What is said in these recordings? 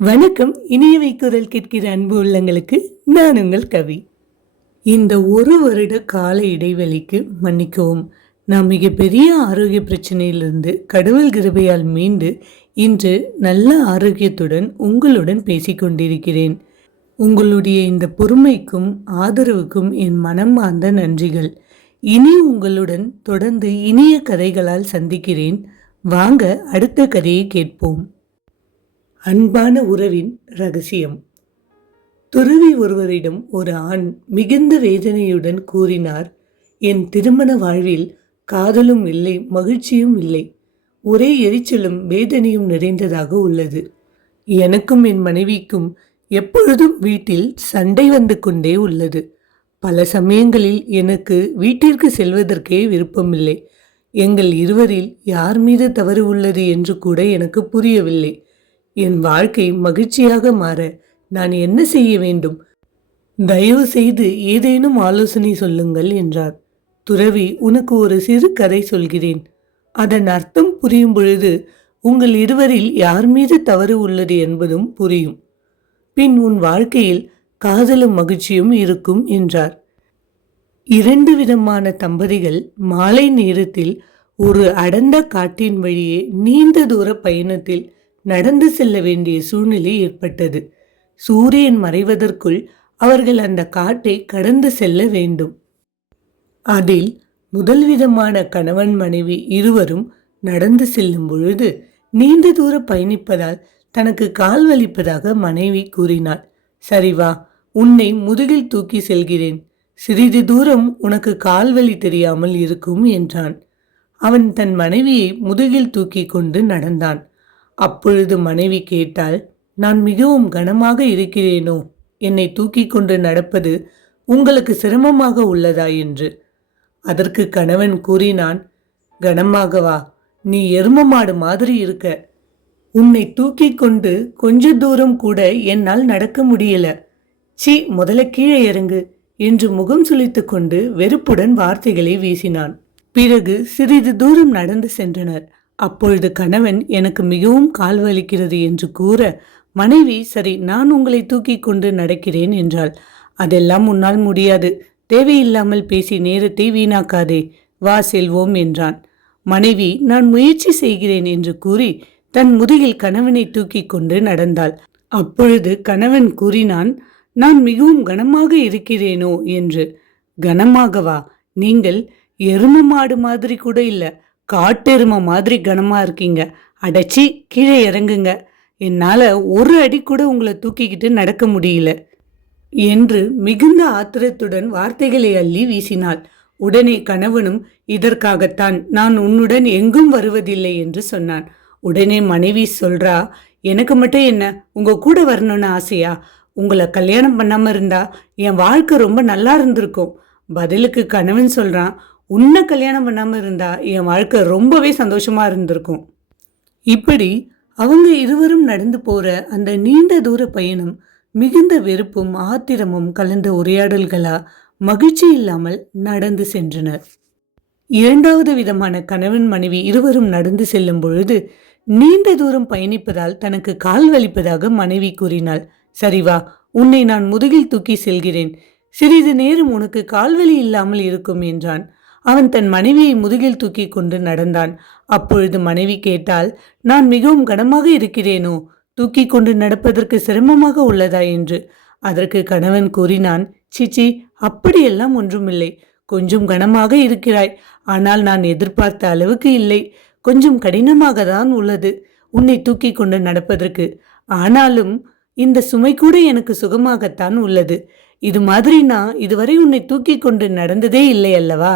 வணக்கம். இனியவை குரல் கேட்கிற அன்பு உள்ளங்களுக்கு நான் உங்கள் கவி. இந்த ஒரு வருட கால இடைவெளிக்கு மன்னிக்கவும். நான் மிகப்பெரிய ஆரோக்கிய பிரச்சனையிலிருந்து கடவுள் கிருபையால் மீண்டு இன்று நல்ல ஆரோக்கியத்துடன் உங்களுடன் பேசிக்கொண்டிருக்கிறேன். உங்களுடைய இந்த பொறுமைக்கும் ஆதரவுக்கும் என் மனமார்ந்த நன்றிகள். இனி உங்களுடன் தொடர்ந்து இனிய கதைகளால் சந்திக்கிறேன். வாங்க அடுத்த கதையை கேட்போம். அன்பான உறவின் ரகசியம். துறவி ஒருவரிடம் ஒரு ஆண் மிகுந்த வேதனையுடன் கூறினார், என் திருமண வாழ்வில் காதலும் இல்லை, மகிழ்ச்சியும் இல்லை. ஒரே எரிச்சலும் வேதனையும் நிறைந்ததாக உள்ளது. எனக்கும் என் மனைவிக்கும் எப்பொழுதும் வீட்டில் சண்டை வந்து கொண்டே உள்ளது. பல சமயங்களில் எனக்கு வீட்டிற்கு செல்வதற்கே விருப்பமில்லை. எங்கள் இருவரில் யார் மீது தவறு உள்ளது என்று கூட எனக்கு புரியவில்லை. என் வாழ்க்கை மகிழ்ச்சியாக மாற நான் என்ன செய்ய வேண்டும்? தயவு செய்து ஏதேனும் ஆலோசனை சொல்லுங்கள் என்றார். துறவி, உனக்கு ஒரு சிறு கதை சொல்கிறேன். அதன் அர்த்தம் புரியும் பொழுது உங்கள் இருவரில் யார் மீது தவறு உள்ளது என்பதும் புரியும். பின் உன் வாழ்க்கையில் காதலும் மகிழ்ச்சியும் இருக்கும் என்றார். 2 விதமான தம்பதிகள் மாலை நேரத்தில் ஒரு அடர்ந்த காட்டின் வழியே நீண்ட தூர பயணத்தில் நடந்து செல்ல வேண்டிய சூழ்நிலை ஏற்பட்டது. சூரியன் மறைவதற்குள் அவர்கள் அந்த காட்டை கடந்து செல்ல வேண்டும். அதில் முதல் விதமான கணவன் மனைவி இருவரும் நடந்து செல்லும் பொழுது நீண்ட தூர பயணிப்பதால் தனக்கு கால் வலிப்பதாக மனைவி கூறினாள். சரி வா, உன்னை முதுகில் தூக்கி செல்கிறேன். சிறிது தூரம் உனக்கு கால்வலி தெரியாமல் இருக்கும் என்றான். அவன் தன் மனைவியை முதுகில் தூக்கி கொண்டு நடந்தான். அப்பொழுது மனைவி கேட்டாள், நான் மிகவும் கனமாக இருக்கிறேனோ? என்னை தூக்கி கொண்டு நடப்பது உங்களுக்கு சிரமமாக உள்ளதா என்று. அதற்கு கணவன் கூறினான், கனமாகவா? நீ எரும மாடு மாதிரி இருக்க. உன்னை தூக்கி கொண்டு கொஞ்ச தூரம் கூட என்னால் நடக்க முடியல. சீ, முதல்ல கீழே இறங்கு என்று முகம் சுளித்து கொண்டு வெறுப்புடன் வார்த்தைகளை வீசினான். பிறகு சிறிது தூரம் நடந்து சென்றனர். அப்பொழுது கணவன், எனக்கு மிகவும் கால் வலிக்கிறது என்று கூற, மனைவி, சரி நான் உங்களை தூக்கி கொண்டு நடக்கிறேன் என்றாள். அதெல்லாம் உன்னால் முடியாது. தேவையில்லாமல் பேசி நேரத்தை வீணாக்காதே. வா செல்வோம் என்றான். மனைவி, நான் முயற்சி செய்கிறேன் என்று கூறி தன் முதுகில் கணவனை தூக்கி கொண்டு நடந்தாள். அப்பொழுது கணவன் கூறினான், நான் மிகவும் கனமாக இருக்கிறேனோ என்று. கனமாகவா? நீங்கள் எரும மாடு மாதிரி கூட இல்லை, காட்டெரும மாதிரி கனமா இருக்கீங்க. அடைச்சி கீழே இறங்குங்க. என்னால ஒரு அடி கூட உங்களை தூக்கிக்கிட்டு நடக்க முடியல என்று மிகுந்த ஆத்திரத்துடன் வார்த்தைகளை அள்ளி வீசினாள். உடனே கணவனும், இதற்காகத்தான் நான் உன்னுடன் எங்கும் வருவதில்லை என்று சொன்னான். உடனே மனைவி சொல்றா, எனக்கு மட்டும் என்ன உங்க கூட வரணும்னு ஆசையா? உங்களை கல்யாணம் பண்ணாம இருந்தா என் வாழ்க்கை ரொம்ப நல்லா இருந்திருக்கும். பதிலுக்கு கணவன் சொல்றான், உன்னை கல்யாணம் பண்ணாம இருந்தா என் வாழ்க்கை ரொம்பவே சந்தோஷமா இருந்திருக்கும். இப்படி அவங்க இருவரும் நடந்து போற அந்த நீண்ட தூர பயணம் மிகுந்த வெறுப்பும் ஆத்திரமும் கலந்த உரையாடல்களா மகிழ்ச்சி இல்லாமல் நடந்து சென்றனர். 2வது விதமான கணவன் மனைவி இருவரும் நடந்து செல்லும் பொழுது நீண்ட தூரம் பயணிப்பதால் தனக்கு கால் வலிப்பதாக மனைவி கூறினாள். சரி வா, உன்னை நான் முதுகில் தூக்கி செல்கிறேன். சிறிது நேரம் உனக்கு கால்வலி இல்லாமல் இருக்கும் என்றான். அவன் தன் மனைவியை முதுகில் தூக்கி கொண்டு நடந்தான். அப்பொழுது மனைவி கேட்டால், நான் மிகவும் கனமாக இருக்கிறேனோ? தூக்கி கொண்டு நடப்பதற்கு சிரமமாக உள்ளதா என்று. அதற்கு கணவன் கூறினான், சிச்சி, அப்படியெல்லாம் ஒன்றுமில்லை. கொஞ்சம் கனமாக இருக்கிறாய். ஆனால் நான் எதிர்பார்த்த அளவுக்கு இல்லை. கொஞ்சம் கடினமாக தான் உள்ளது உன்னை தூக்கி கொண்டு நடப்பதற்கு. ஆனாலும் இந்த சுமை கூட எனக்கு சுகமாகத்தான் உள்ளது. இது மாதிரி நான் இதுவரை உன்னை தூக்கி கொண்டு நடந்ததே இல்லை அல்லவா?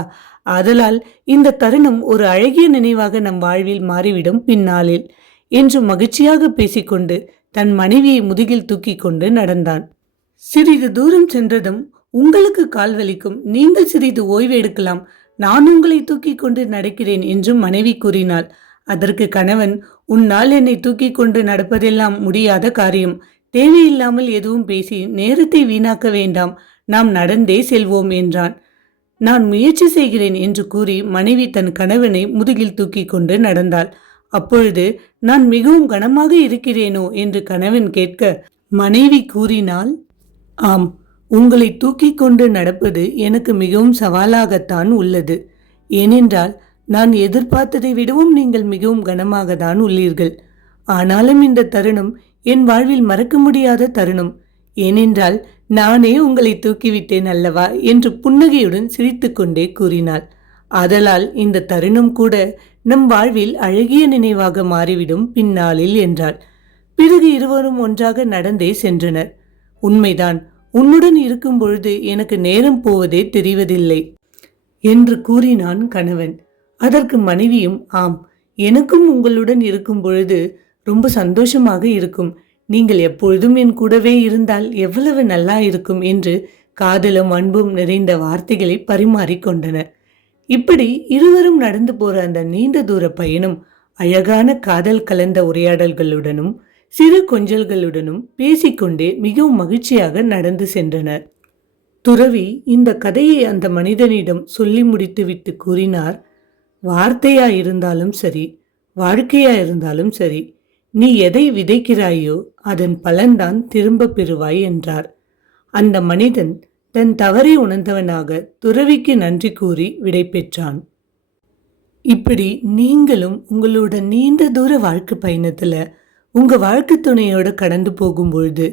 ஆதலால் இந்த தருணம் ஒரு அழகிய நினைவாக நம் வாழ்வில் மாறிவிடும் பின்னாளில் என்று மகிழ்ச்சியாக பேசிக்கொண்டு தன் மனைவியை முதுகில் தூக்கி கொண்டு நடந்தான். சிறிது தூரம் சென்றதும், உங்களுக்கு கால் வலிக்கும், நீங்கள் சிறிது ஓய்வு எடுக்கலாம், நான் உங்களை தூக்கி கொண்டு நடக்கிறேன் என்று மனைவி கூறினாள். அதற்கு கணவன், உன்னால் என்னை தூக்கி கொண்டு நடப்பதெல்லாம் முடியாத காரியம். தேவையில்லாமல் எதுவும் பேசி நேரத்தை வீணாக்க வேண்டாம், நாம் நடந்தே செல்வோம் என்றான். நான் முயற்சி செய்கிறேன் என்று கூறி மனைவி தன் கணவனை முதுகில் தூக்கி கொண்டு நடந்தாள். அப்பொழுது நான் மிகவும் கனமாக இருக்கிறேனோ என்று கணவன் கேட்க மனைவி கூறினாள், ஆம், உங்களை தூக்கிக் கொண்டு நடப்பது எனக்கு மிகவும் சவாலாகத்தான் உள்ளது. ஏனென்றால் நான் எதிர்பார்த்ததை விடவும் நீங்கள் மிகவும் கனமாக தான் உள்ளீர்கள். ஆனாலும் இந்த தருணம் என் வாழ்வில் மறக்க முடியாத தருணம். ஏனென்றால் நானே உங்களை தூக்கிவிட்டேன் அல்லவா என்று புன்னகையுடன் சிரித்துக்கொண்டே கூறினாள். ஆதலால் இந்த தருணம் கூட நம் வாழ்வில் அழகிய நினைவாக மாறிவிடும் பின்னாளில் என்றாள். பிறகு இருவரும் ஒன்றாக நடந்தே சென்றனர். உண்மைதான், உன்னுடன் இருக்கும் பொழுது எனக்கு நேரம் போவதே தெரிவதில்லை என்று கூறினான் கணவன். அதற்கு மனைவியும், ஆம், எனக்கும் உங்களுடன் இருக்கும் பொழுது ரொம்ப சந்தோஷமாக இருக்கும். நீங்கள் எப்பொழுதும் என் கூடவே இருந்தால் எவ்வளவு நல்லா இருக்கும் என்று காதலும் அன்பும் நிறைந்த வார்த்தைகளை பரிமாறிக்கொண்டனர். இப்படி இருவரும் நடந்து போற அந்த நீண்ட தூர பயணம் அழகான காதல் கலந்த உரையாடல்களுடனும் சிறு கொஞ்சல்களுடனும் பேசிக்கொண்டே மிகவும் மகிழ்ச்சியாக நடந்து சென்றனர். துறவி இந்த கதையை அந்த மனிதனிடம் சொல்லி முடித்துவிட்டு கூறினார், வார்த்தையா இருந்தாலும் சரி, வாழ்க்கையா இருந்தாலும் சரி, நீ எதை விதைக்கிறாயோ அதன் பலன்தான் திரும்ப பெறுவாய் என்றார். அந்த மனிதன் தன் தவறை உணர்ந்தவனாக துறவிக்கு நன்றி கூறி விடை பெற்றான். இப்படி நீங்களும் உங்களோட நீண்ட தூர வாழ்க்கை பயணத்துல உங்க வாழ்க்கை துணையோட கடந்து போகும்பொழுது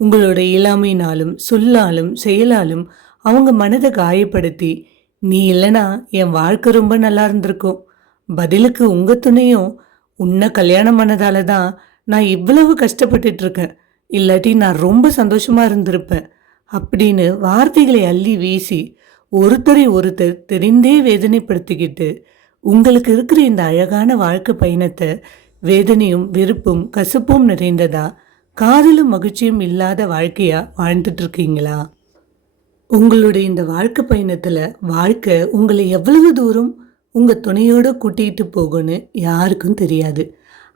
உங்களோட இயலாமையினாலும் சொல்லாலும் செயலாலும் அவங்க மனதை காயப்படுத்தி, நீ இல்லைனா என் வாழ்க்கை ரொம்ப நல்லா இருந்திருக்கும், பதிலுக்கு உங்க துணையும் உன்னை கல்யாணம் பண்ணதால தான் நான் இவ்வளவு கஷ்டப்பட்டுட்டு இருக்கேன், இல்லாட்டி நான் ரொம்ப சந்தோஷமா இருந்திருப்பேன் அப்படின்னு வார்த்தைகளை அள்ளி வீசி ஒருத்தரை ஒருத்தர் தெரிந்தே வேதனைப்படுத்திக்கிட்டு உங்களுக்கு இருக்கிற இந்த அழகான வாழ்க்கை பயணத்தை வேதனையும் வெறுப்பும் கசப்பும் நிறைந்ததா, காதலும் மகிழ்ச்சியும் இல்லாத வாழ்க்கையா வாழ்ந்துட்டு இருக்கீங்களா? உங்களுடைய இந்த வாழ்க்கை பயணத்துல வாழ்க்கை உங்களை எவ்வளவு தூரம் உங்க துணையோட கூட்டிகிட்டு போகும்னு யாருக்கும் தெரியாது.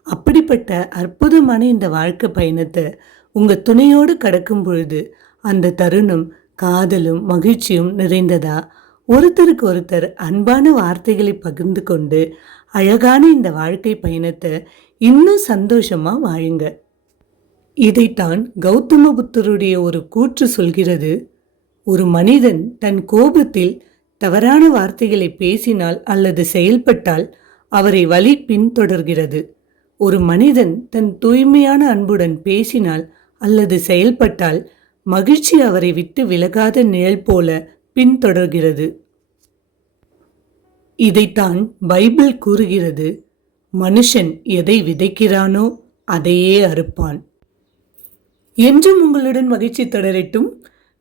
அப்படிப்பட்ட அற்புதமான இந்த வாழ்க்கை பயணத்தை உங்க துணையோடு கடக்கும் பொழுது அந்த தருணம் காதலும் மகிழ்ச்சியும் நிறைந்ததா, ஒருத்தருக்கு ஒருத்தர் அன்பான வார்த்தைகளை பகிர்ந்து கொண்டு அழகான இந்த வாழ்க்கை பயணத்தை இன்னும் சந்தோஷமா வாழுங்க. இதைத்தான் கௌதம புத்தருடைய ஒரு கூற்று சொல்கிறது, ஒரு மனிதன் தன் கோபத்தில் தவறான வார்த்தைகளை பேசினால் அல்லது செயல்பட்டால் அவரை வலி பின்தொடர்கிறது. ஒரு மனிதன் தன் தூய்மையான அன்புடன் பேசினால் அல்லது செயல்பட்டால் மகிழ்ச்சி அவரை விட்டு விலகாத நிழல் போல பின்தொடர்கிறது. இதைத்தான் பைபிள் கூறுகிறது, மனுஷன் எதை விதைக்கிறானோ அதையே அறுப்பான். என்றும் உங்களுடன் மகிழ்ச்சி தொடரட்டும்.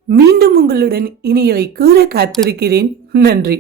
மீண்டும் உங்களுடன் இனியவை கூற காத்திருக்கிறேன். நன்றி.